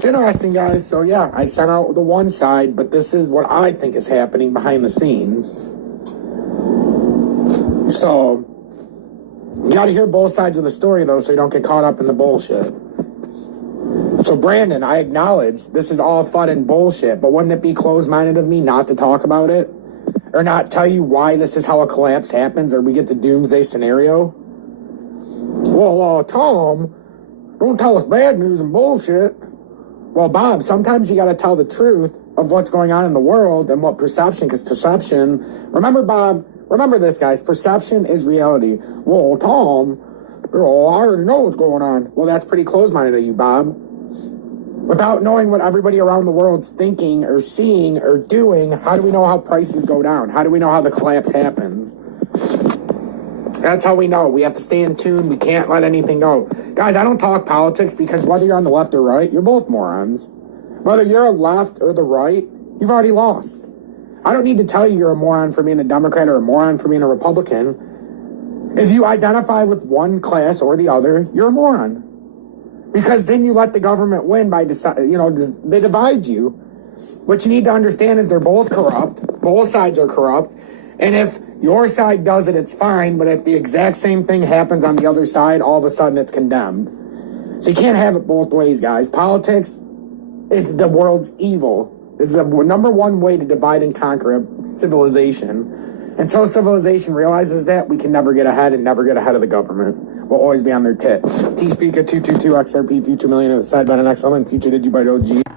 It's interesting, guys. So, yeah, I sent out the one side, but this is what I think is happening behind the scenes. So, you got to hear both sides of the story, though, so you don't get caught up in the bullshit. So, Brandon, I acknowledge this is all fun and bullshit, but wouldn't it be closed-minded of me not to talk about it? Or not tell you why this is how a collapse happens, or we get the doomsday scenario? Well, Tom, don't tell us bad news and bullshit. Well, Bob, sometimes you got to tell the truth of what's going on in the world and what perception, because perception, remember, Bob, remember this, guys, perception is reality. Well, Tom, I already know what's going on. Well, that's pretty close-minded of you, Bob. Without knowing what everybody around the world's thinking or seeing or doing, how do we know how prices go down? How do we know how the collapse happens? That's how we know. We have to stay in tune. We can't let anything go. Guys, I don't talk politics because whether you're on the left or right, you're both morons. Whether you're a left or the right, you've already lost. I don't need to tell you you're a moron for being a Democrat or a moron for being a Republican. If you identify with one class or the other, you're a moron. Because then you let the government win by, they divide you. What you need to understand is they're both corrupt. Both sides are corrupt. And if your side does it, it's fine. But if the exact same thing happens on the other side, all of a sudden it's condemned. So you can't have it both ways, guys. Politics is the world's evil. It's the number one way to divide and conquer a civilization. Until civilization realizes that, we can never get ahead and never get ahead of the government. We'll always be on their tit. T-Speaker 222 XRP, future millionaire, side by an XL, and future Digibite OG.